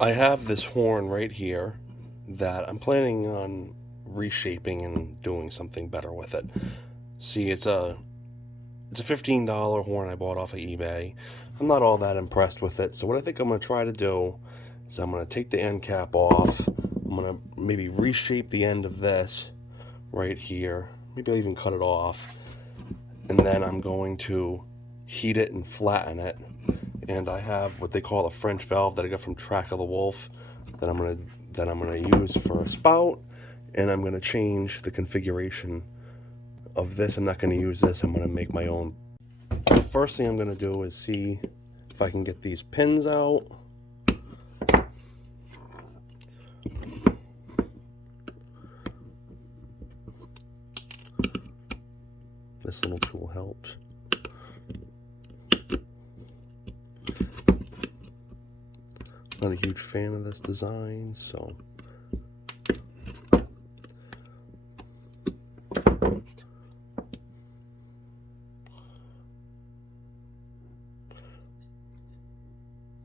I have this horn right here that I'm planning on reshaping and doing something better with it. See, it's a $15 horn I bought off of eBay. I'm not all that impressed with it, so what I think I'm going to try to do is I'm going to take the end cap off. I'm going to maybe reshape the end of this right here. Maybe I'll even cut it off. And then I'm going to heat it and flatten it. And I have what they call a French valve that I got from Track of the Wolf that I'm gonna use for a spout, and I'm gonna change the configuration of this. I'm not gonna use this. I'm gonna make my own. The first thing I'm gonna do is see if I can get these pins out. This little tool helps. Not a huge fan of this design, so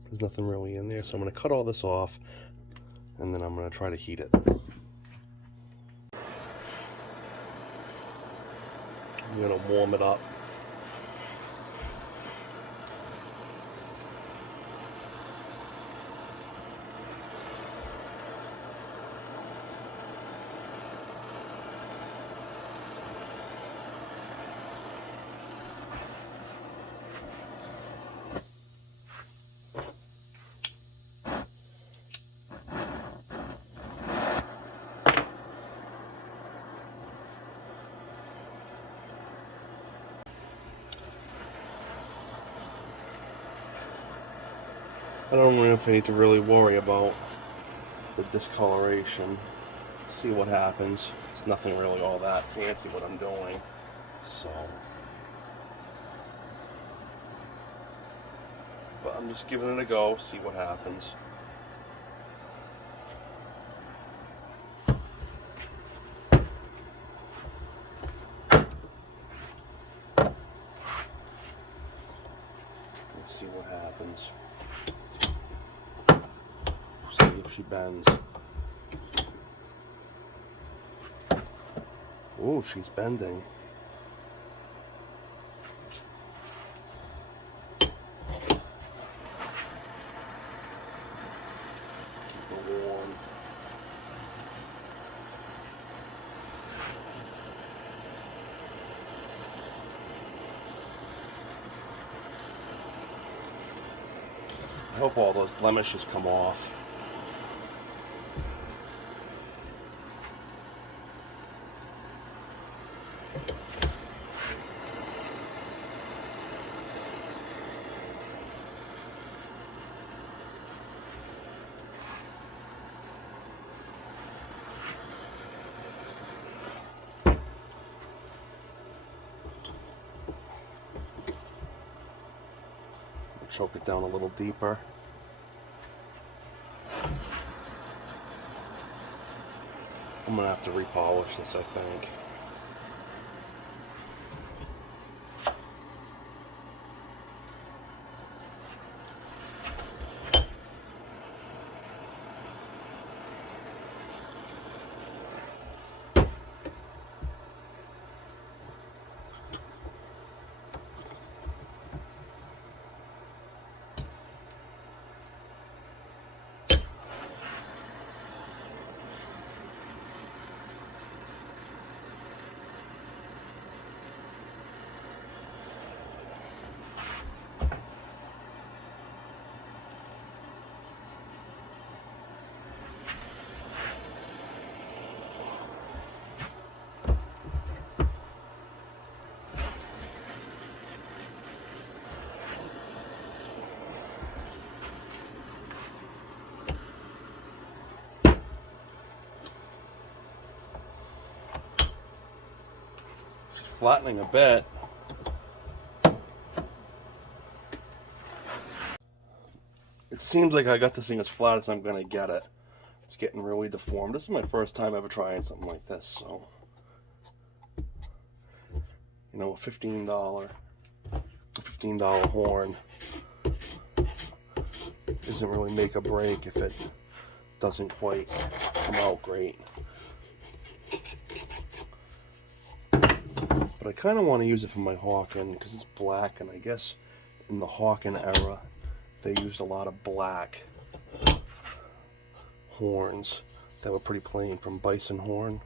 there's nothing really in there. So I'm going to cut all this off, and then I'm going to try to heat it. I'm going to warm it up. I don't know if I need to really worry about the discoloration. See what happens. It's nothing really all that fancy what I'm doing. So, but I'm just giving it a go, see what happens. Let's see what happens. See if she bends. Oh, she's bending. Keep her warm. I hope all those blemishes come off. Choke it down a little deeper. I'm gonna have to repolish this, I think. Flattening a bit. It seems like I got this thing as flat as I'm going to get it. It's getting really deformed. This is my first time ever trying something like this, so you know, a $15 horn. isn't really make or break if it doesn't quite come out great. But I kind of want to use it for my Hawken because it's black, and I guess in the Hawken era they used a lot of black horns that were pretty plain from bison horn.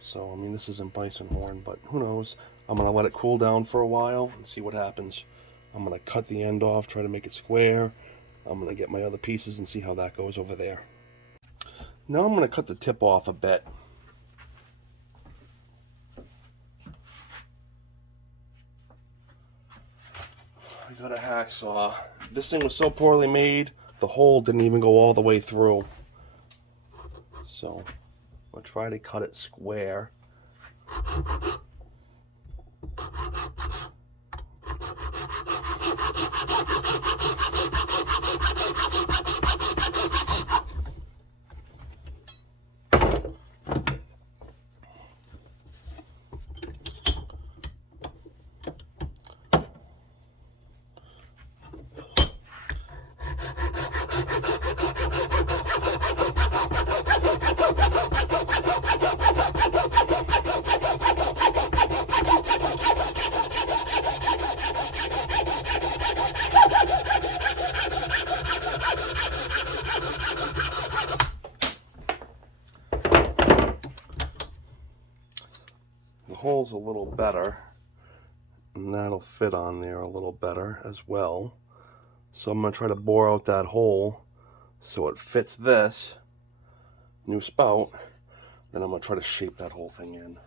So I mean, this isn't bison horn, but who knows. I'm going to let it cool down for a while and see what happens. I'm going to cut the end off, try to make it square. I'm going to get my other pieces and see how that goes over there. Now I'm going to cut the tip off a bit. I got a hacksaw. This thing was so poorly made, the hole didn't even go all the way through. So I'll try to cut it square. The hole's a little better, and that'll fit on there a little better as well. So I'm going to try to bore out that hole so it fits this new spout. Then I'm going to try to shape that whole thing in.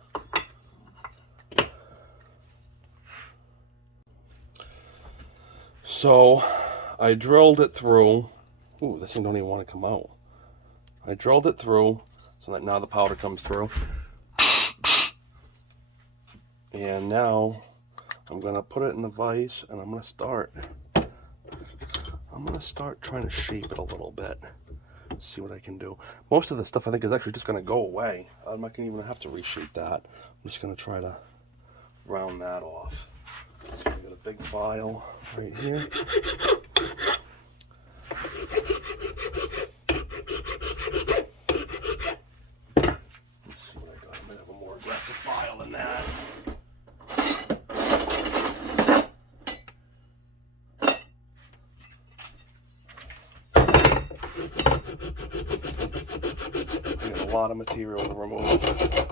So I drilled it through. Ooh, this thing don't even want to come out. I drilled it through so that now the powder comes through. And now I'm going to put it in the vise, and I'm going to start trying to shape it a little bit. See what I can do. Most of the stuff I think is actually just going to go away. I'm not going to even have to reshape that. I'm just going to try to round that off. So I got a big file right here. Let's see what I got. I might have a more aggressive file than that. I got a lot of material to remove.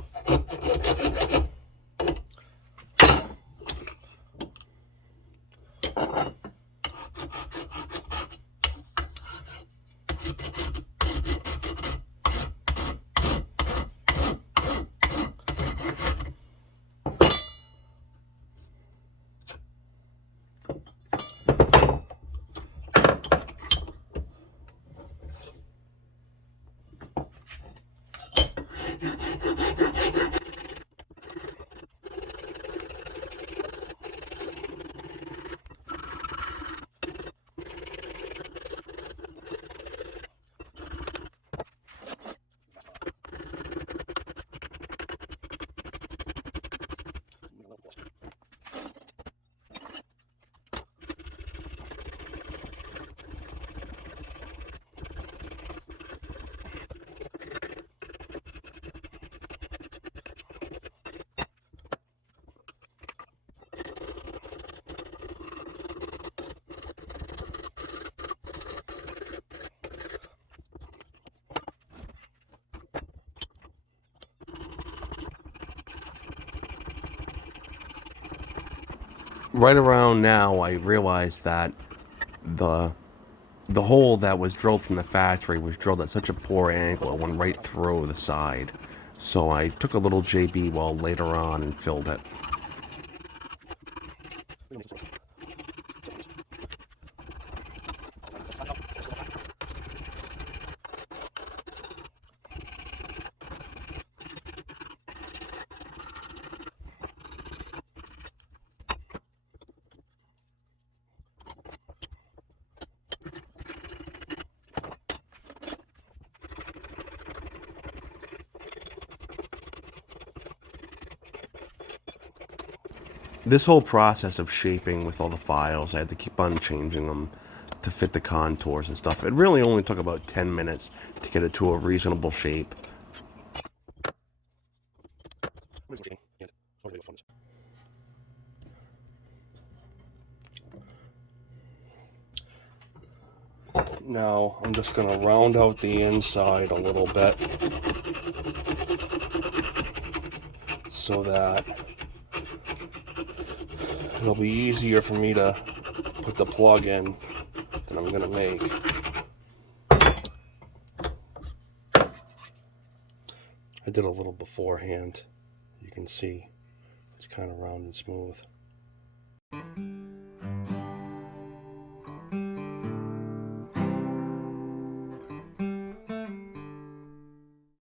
Right around now, I realized that the hole that was drilled from the factory was drilled at such a poor angle, it went right through the side. So I took a little JB weld later on and filled it. This whole process of shaping with all the files, I had to keep on changing them. to fit the contours and stuff. It really only took about 10 minutes to get it to a reasonable shape. Now I'm just going to round out the inside a little bit so that it'll be easier for me to put the plug in that I'm going to make. I did a little beforehand. You can see it's kind of round and smooth.